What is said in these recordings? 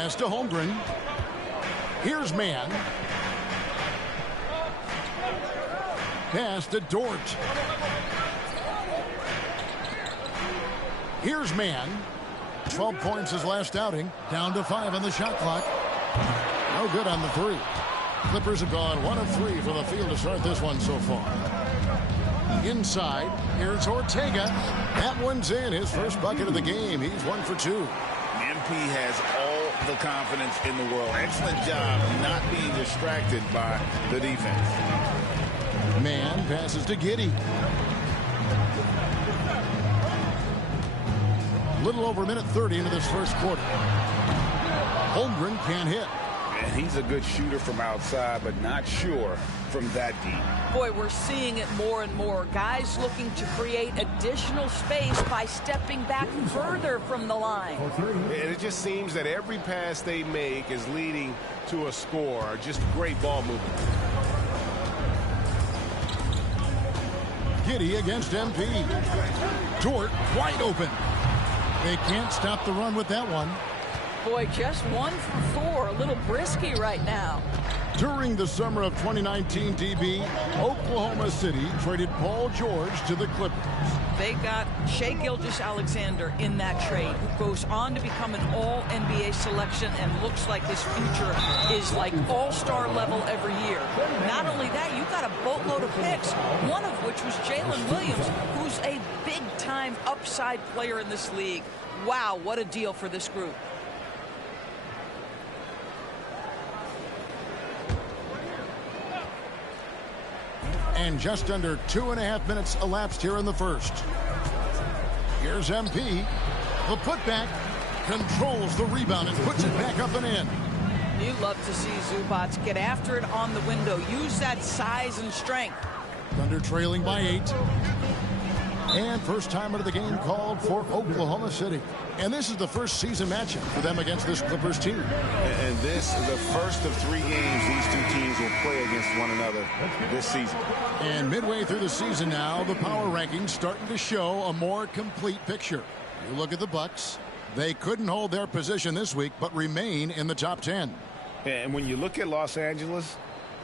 Pass to Holmgren. Here's Mann. Pass to Dort. Here's Mann. 12 points his last outing. Down to 5 on the shot clock. No good on the 3. Clippers have gone 1 of 3 from the field to start this one so far. Inside, here's Ortega. That one's in. His first bucket of the game. He's 1 for 2. MP has all the confidence in the world. Excellent job not being distracted by the defense. Mann passes to Giddey. Little over a minute 30 into this first quarter. Holmgren can't hit. And he's a good shooter from outside, but not sure from that deep. Boy, we're seeing it more and more. Guys looking to create additional space by stepping back further from the line. And it just seems that every pass they make is leading to a score. Just great ball movement. Giddey against MP. Dort wide open. They can't stop the run with that one. Boy, just 1 for 4. A little brisky right now. During the summer of 2019, DB, Oklahoma City traded Paul George to the Clippers. They got Shai Gilgeous-Alexander in that trade, who goes on to become an all-NBA selection and looks like his future is like all-star level every year. Not only that, you got a boatload of picks, one of which was Jalen Williams, who's a big-time upside player in this league. Wow, what a deal for this group. And just under 2.5 minutes elapsed here in the first. Here's MP. The putback controls the rebound and puts it back up and in. You love to see Zubac get after it on the window. Use that size and strength. Thunder trailing by 8. And first time out of the game called for Oklahoma City. And this is the first season matchup for them against this Clippers team. And this is the first of 3 games these two teams will play against one another this season. And midway through the season now, the power rankings starting to show a more complete picture. You look at the Bucks. They couldn't hold their position this week, but remain in the top 10. And when you look at Los Angeles,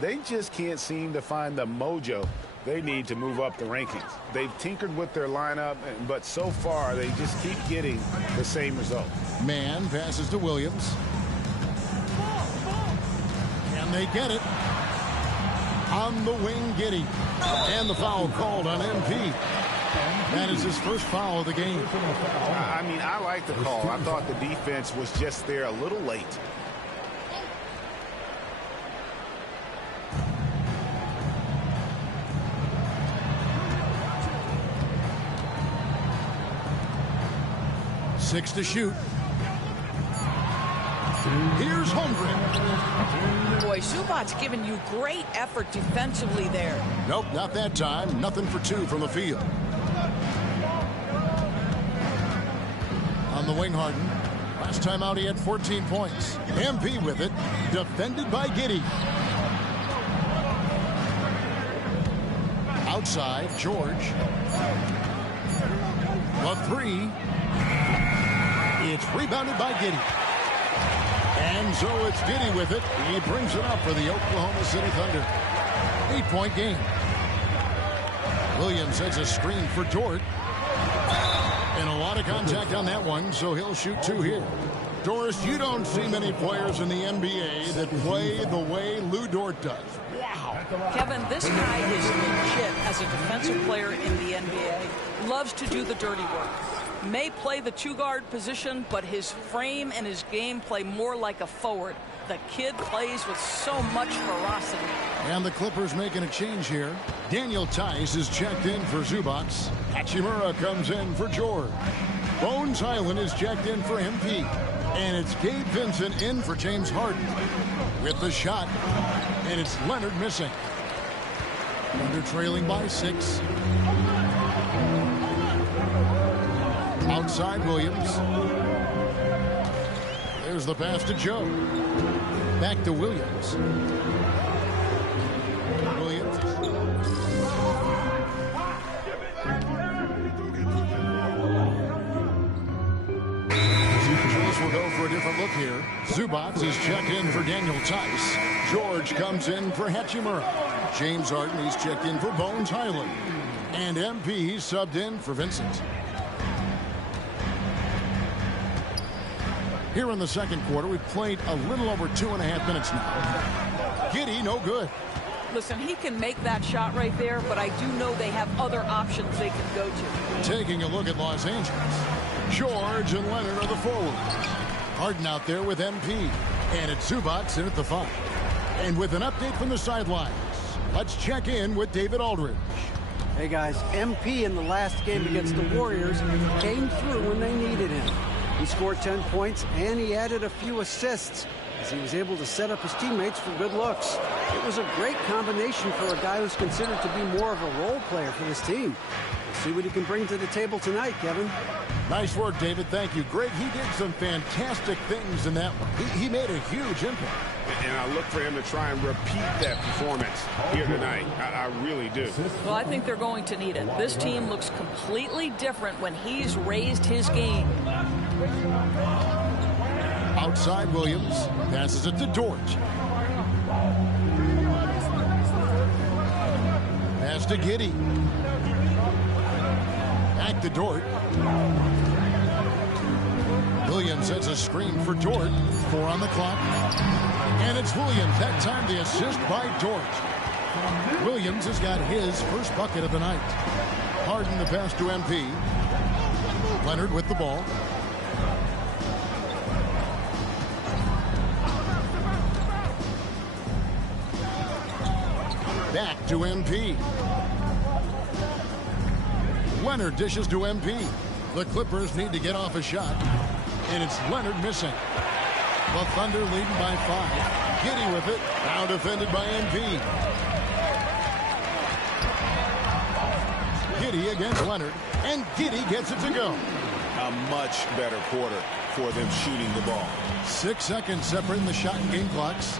they just can't seem to find the mojo they need to move up the rankings. They've tinkered with their lineup, but so far they just keep getting the same result. Mann passes to Williams. Can they get it? On the wing, Giddey. And the foul called on MP. That is his first foul of the game. I mean, I like the call. I thought the defense was just there a little late. Six to shoot. Here's Holmgren. Boy, Zubac's giving you great effort defensively there. Nope, not that time. Nothing for 2 from the field. On the wing, Harden. Last time out, he had 14 points. MP with it. Defended by Giddey. Outside, George. The 3. It's rebounded by Giddey. And so it's Giddey with it. He brings it up for the Oklahoma City Thunder. 8-point game. Williams sets a screen for Dort. And a lot of contact on that one, so he'll shoot 2 here. Doris, you don't see many players in the NBA that play the way Lou Dort does. Wow. Kevin, this guy is legit as a defensive player in the NBA. Loves to do the dirty work. May play the 2-guard position, but his frame and his game play more like a forward. The kid plays with so much ferocity. And the Clippers making a change here. Daniel Tice is checked in for Zubac. Hachimura comes in for George. Bones Hyland is checked in for MP. And it's Gabe Vincent in for James Harden. With the shot. And it's Leonard missing. Thunder trailing by 6. Outside Williams. There's the pass to Joe. Back to Williams. Williams. will go for a different look here. Zubats is checked in for Daniel Tice. George comes in for Hachimura. James Harden, he's checked in for Bones Highland. And MP, he's subbed in for Vincent. Here in the second quarter, we've played a little over 2.5 minutes now. Giddey, no good. Listen, he can make that shot right there, but I do know they have other options they can go to. Taking a look at Los Angeles. George and Leonard are the forwards. Harden out there with MP. And it's Zubats in at the 5. And with an update from the sidelines, let's check in with David Aldridge. Hey guys, MP in the last game against the Warriors came through when they needed him. He scored 10 points and he added a few assists as he was able to set up his teammates for good looks. It was a great combination for a guy who's considered to be more of a role player for this team. We'll see what he can bring to the table tonight, Kevin. Nice work, David. Thank you. Greg, he did some fantastic things in that one. He made a huge impact. And I look for him to try and repeat that performance here tonight. I really do. Well, I think they're going to need it. This team looks completely different when he's raised his game. Outside Williams. Passes it to Dort. Pass to Giddey. Back to Dort. Williams sets a screen for Dort. 4 on the clock. And it's Williams. That time the assist by Dort. Williams has got his first bucket of the night. Harden the pass to MP. Leonard with the ball. Back to MP. Leonard dishes to MP. The Clippers need to get off a shot. And it's Leonard missing. The Thunder leading by 5. Giddey with it. Now defended by MP. Giddey against Leonard. And Giddey gets it to go. A much better quarter for them shooting the ball. 6 seconds separating the shot and game clocks.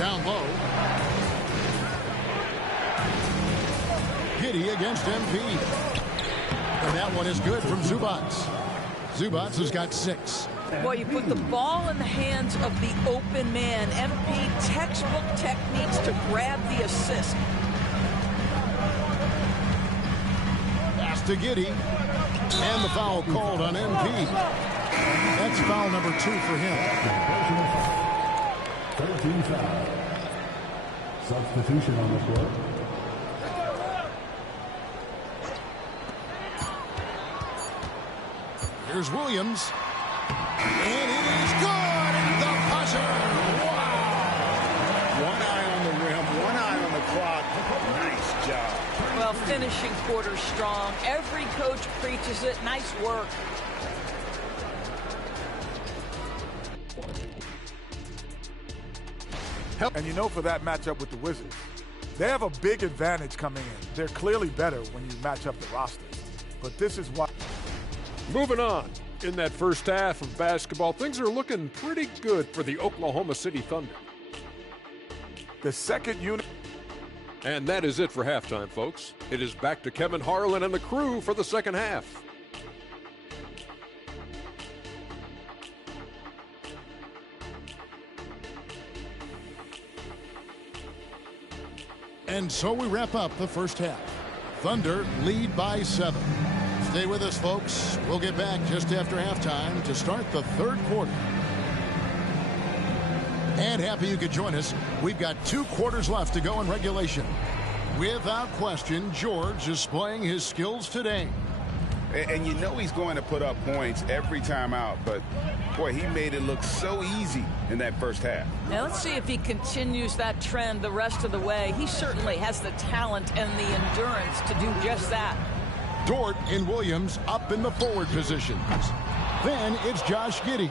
Down low. Giddey against MP. And that one is good from Zubats. Zubats has got 6. Boy, you put the ball in the hands of the open man. MP textbook techniques to grab the assist. Pass to Giddey. And the foul called on MP. That's foul number 2 for him. 13 foul. Substitution on the floor. Here's Williams. And it is good. And the buzzer. Wow. One eye on the rim, one eye on the clock. Nice job. Well, finishing quarter strong. Every coach preaches it. Nice work. And you know, for that matchup with the Wizards, they have a big advantage coming in. They're clearly better when you match up the rosters. But this is why. Moving on. In that first half of basketball, things are looking pretty good for the Oklahoma City Thunder. The second unit. And that is it for halftime, folks. It is back to Kevin Harlan and the crew for the second half. And so we wrap up the first half. Thunder lead by 7. Stay with us, folks. We'll get back just after halftime to start the third quarter. And happy you could join us. We've got 2 quarters left to go in regulation. Without question, George is displaying his skills today. And you know he's going to put up points every time out, but boy, he made it look so easy in that first half. Now let's see if he continues that trend the rest of the way. He certainly has the talent and the endurance to do just that. Dort and Williams up in the forward positions. Then it's Josh Giddey.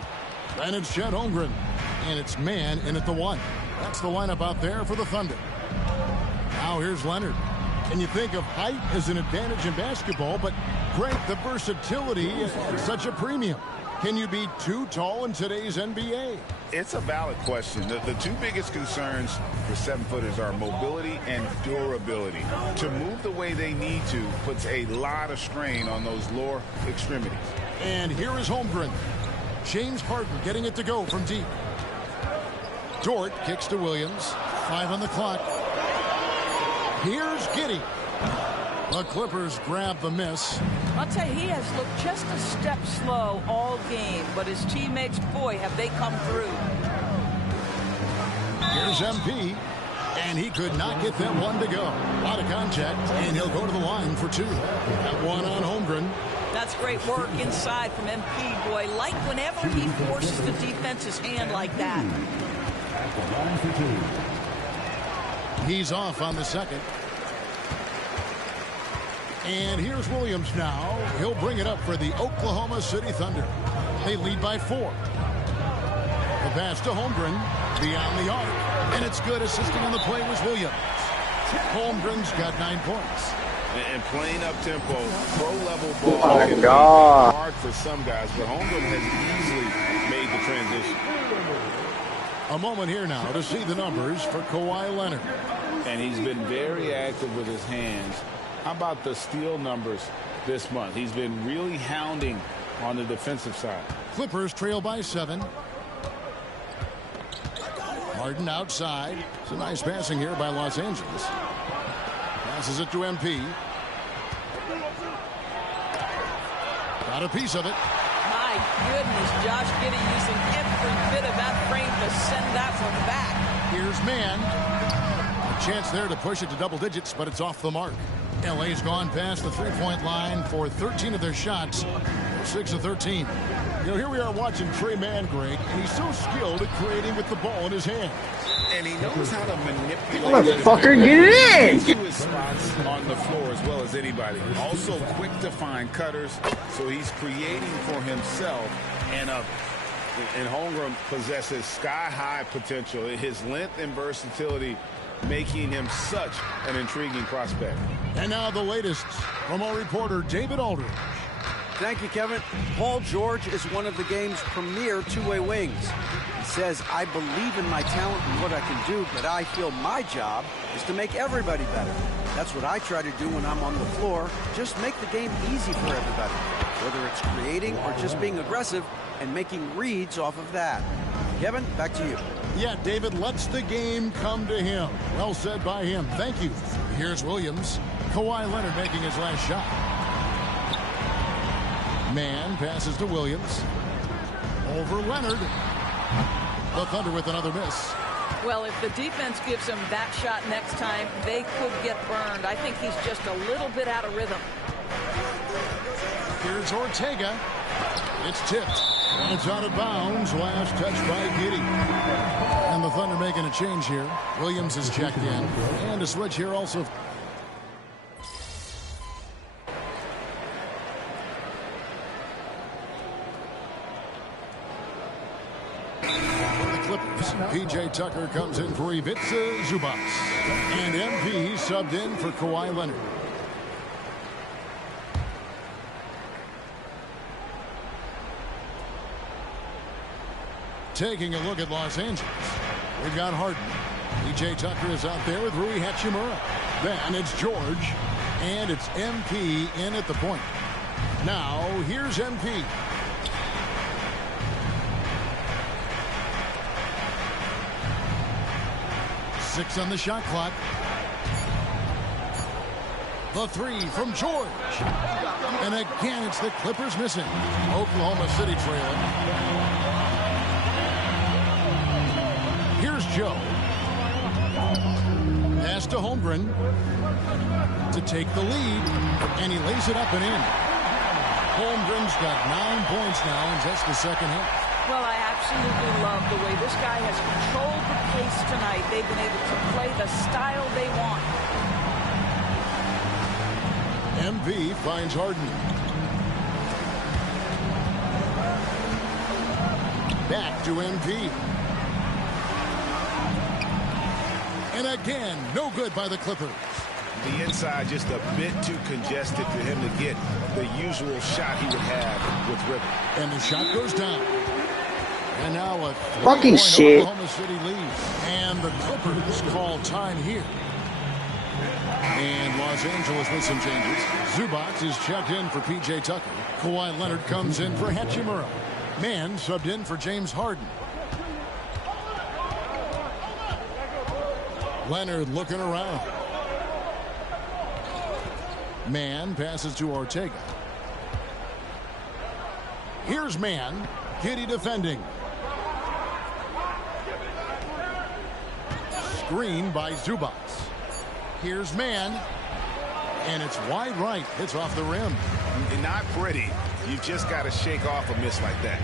Then it's Chet Holmgren. And it's Mann in at the 1. That's the lineup out there for the Thunder. Now here's Leonard. And you think of height as an advantage in basketball, but Greg, the versatility is such a premium. Can you be too tall in today's NBA? It's a valid question. The 2 biggest concerns for 7-footers are mobility and durability. To move the way they need to puts a lot of strain on those lower extremities. And here is Holmgren. James Harden getting it to go from deep. Dort kicks to Williams. 5 on the clock. Here's Giddey. The Clippers grab the miss. I'll tell you, he has looked just a step slow all game, but his teammates, boy, have they come through. Here's MP, and he could not get that one to go. A lot of contact, and he'll go to the line for 2. That one on Holmgren. That's great work inside from MP, boy. Like whenever he forces the defense's hand like that. At the line for 2. He's off on the second. And here's Williams now. He'll bring it up for the Oklahoma City Thunder. They lead by 4. The pass to Holmgren. Beyond the arc. And it's good. Assisting on the play was Williams. Holmgren's got 9 points. And playing up-tempo, pro-level ball can be hard for some guys, but Holmgren has easily made the transition. A moment here now to see the numbers for Kawhi Leonard. And he's been very active with his hands. How about the steal numbers this month? He's been really hounding on the defensive side. Clippers trail by 7. Harden outside. It's a nice passing here by Los Angeles. Passes it to MP. Got a piece of it. My goodness, Josh Giddey using every bit of that frame to send that one back. Here's Mann. A chance there to push it to double digits, but it's off the mark. LA's gone past the three-point line for 13 of their shots. 6 of 13. You know, here we are watching Trey Mann, Greg, and he's so skilled at creating with the ball in his hand. And he knows how to manipulate motherfucker, get it in! his spots on the floor as well as anybody. Also quick to find cutters, so he's creating for himself. And Holmgren possesses sky-high potential. His length and versatility making him such an intriguing prospect. And now the latest from our reporter, David Aldridge. Thank you, Kevin. Paul George is one of the game's premier two-way wings. He says, I believe in my talent and what I can do, but I feel my job is to make everybody better. That's what I try to do when I'm on the floor. Just make the game easy for everybody, whether it's creating or just being aggressive and making reads off of that. Kevin, back to you. Yeah, David lets the game come to him. Well said by him. Thank you. Here's Williams. Kawhi Leonard making his last shot. Mann passes to Williams. Over Leonard. The Thunder with another miss. Well, if the defense gives him that shot next time, they could get burned. I think he's just a little bit out of rhythm. Here's Ortega. It's tipped. And it's out of bounds. Last touch by Giddey. And the Thunder making a change here. Williams is checked in. And a switch here also. P.J. Tucker comes in for Ivica Zubac. And MP subbed in for Kawhi Leonard. Taking a look at Los Angeles. We've got Harden. P.J. Tucker is out there with Rui Hachimura. Then it's George. And it's MP in at the point. Now, here's MP. Six on the shot clock. The three from George. And again, it's the Clippers missing. Oklahoma City trailing. Here's Joe. Pass to Holmgren to take the lead. And he lays it up and in. Holmgren's got 9 points now in just the second half. Well, I absolutely love the way this guy has controlled the pace tonight. They've been able to play the style they want. MP finds Harden. Back to MP. And again, no good by the Clippers. The inside just a bit too congested for him to get the usual shot he would have with Rivers. And the shot goes down. And now a fucking shit. Oklahoma City lead. And the Clippers call time here. And Los Angeles with some changes. Zubac is checked in for P.J. Tucker. Kawhi Leonard comes in for Hachimura. Mann subbed in for James Harden. Leonard looking around. Mann passes to Ortega. Here's Mann. Giddey defending. Screen by Zubac. Here's Mann. And it's wide right. It's off the rim. Not pretty. You've just got to shake off a miss like that.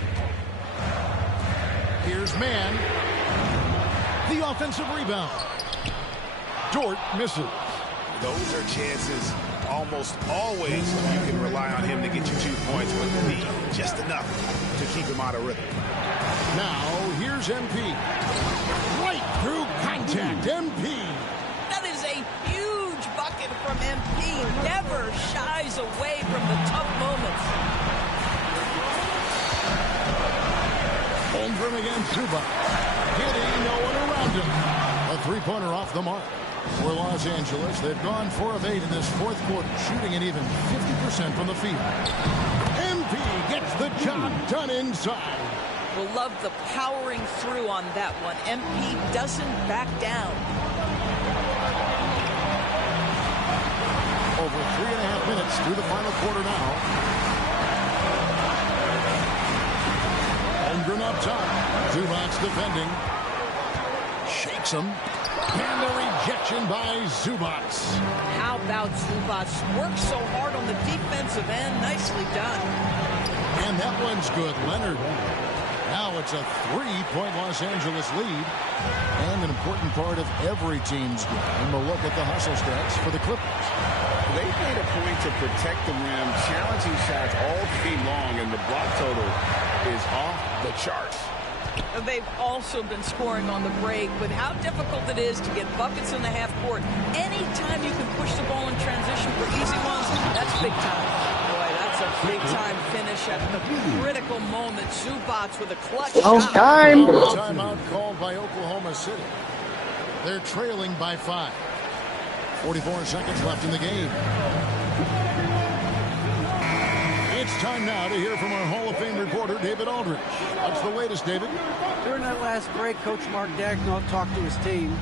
Here's Mann. The offensive rebound. Dort misses. Those are chances almost always you can rely on him to get you 2 points, but need just enough to keep him out of rhythm. Now, here's MP. Right through contact. MP. That is a huge bucket from MP. Never shies away from the tough moments. Holmgren against Zubac. Giddey, no one around him. A three-pointer off the mark. For Los Angeles, they've gone 4 of 8 in this fourth quarter, shooting an even 50% from the field. MP gets the job done inside. We'll love the powering through on that one. MP doesn't back down. Over 3.5 minutes through the final quarter now. Holmgren up top. Zubac defending. Shakes him. And the rejection by Zubac. How about Zubac? Works so hard on the defensive end. Nicely done. And that one's good. Leonard. Now it's a 3-point Los Angeles lead. And an important part of every team's game. And we'll look at the hustle stats for the Clippers. They made a point to protect the rim, challenging shots all game long, and the block total is off the charts. They've also been scoring on the break. With how difficult it is to get buckets in the half court, anytime you can push the ball in transition for easy ones, that's big time. Boy, that's a big time finish at the critical moment. Zubac with a clutch shot. Time. Timeout called by Oklahoma City. They're trailing by 5. 44 seconds left in the game. It's time now to hear from our Hall of Fame reporter, David Aldridge. What's the latest, David? During that last break, Coach Mark Daigneault talked to his team.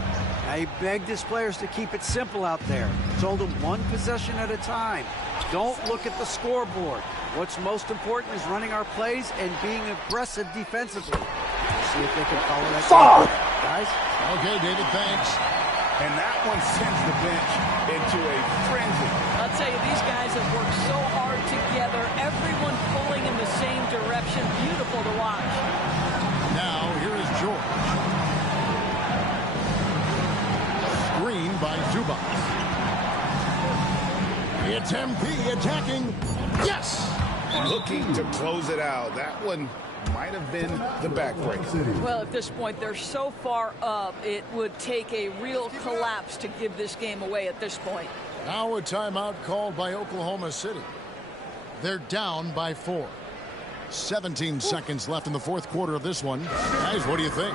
He begged his players to keep it simple out there. Told them one possession at a time. Don't look at the scoreboard. What's most important is running our plays and being aggressive defensively. See if they can follow that. Guys? Okay, David, thanks. And that one sends the bench into a frenzy. I'll tell you, these guys have worked so hard together. Everyone pulling in the same direction. Beautiful to watch. Now, here is George. Screen by Zubac. It's MP attacking. Yes! Looking to close it out. That one might have been the backbreaker. Well, at this point, they're so far up, it would take a real collapse to give this game away at this point. Now a timeout called by Oklahoma City. They're down by 4. 17 seconds left in the fourth quarter of this one. Guys, what do you think?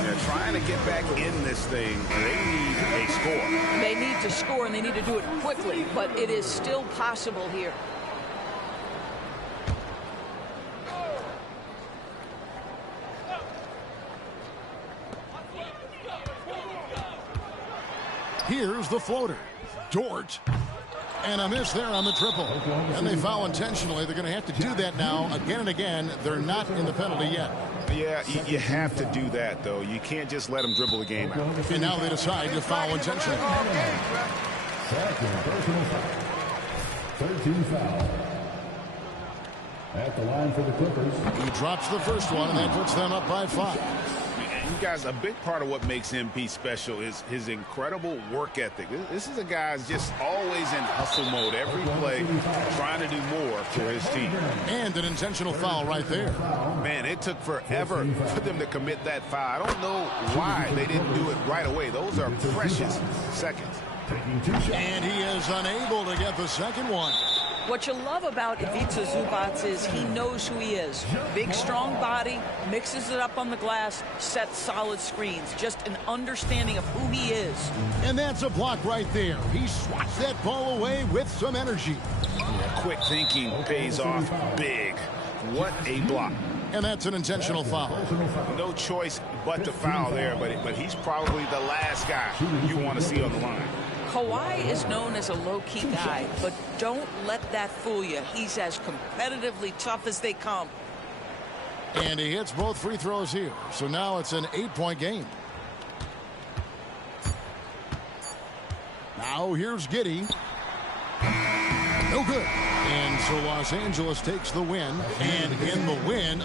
They're trying to get back in this thing. They need a score. They need to score, and they need to do it quickly, but it is still possible here. Here's the floater. Dort. And a miss there on the triple. And they foul intentionally. They're going to have to do that now again and again. They're not in the penalty yet. Yeah, you have to do that, though. You can't just let them dribble the game out. And now they decide to foul intentionally. Second personal foul. 13 foul. At the line for the Clippers. He drops the first one, and that puts them up by 5. You guys, a big part of what makes MP special is his incredible work ethic. This is a guy who's just always in hustle mode every play, trying to do more for his team. And an intentional foul right there. Man, it took forever for them to commit that foul. I don't know why they didn't do it right away. Those are precious seconds. And he is unable to get the second one. What you love about Ivica Zubac is he knows who he is. Big, strong body, mixes it up on the glass, sets solid screens. Just an understanding of who he is. And that's a block right there. He swats that ball away with some energy. Quick thinking pays off big. What a block. And that's an intentional foul. No choice but to foul there, but he's probably the last guy you want to see on the line. Kawhi is known as a low-key guy, but don't let that fool you. He's as competitively tough as they come. And he hits both free throws here. So now it's an 8-point game. Now here's Giddey. No good. And so Los Angeles takes the win. And in the win...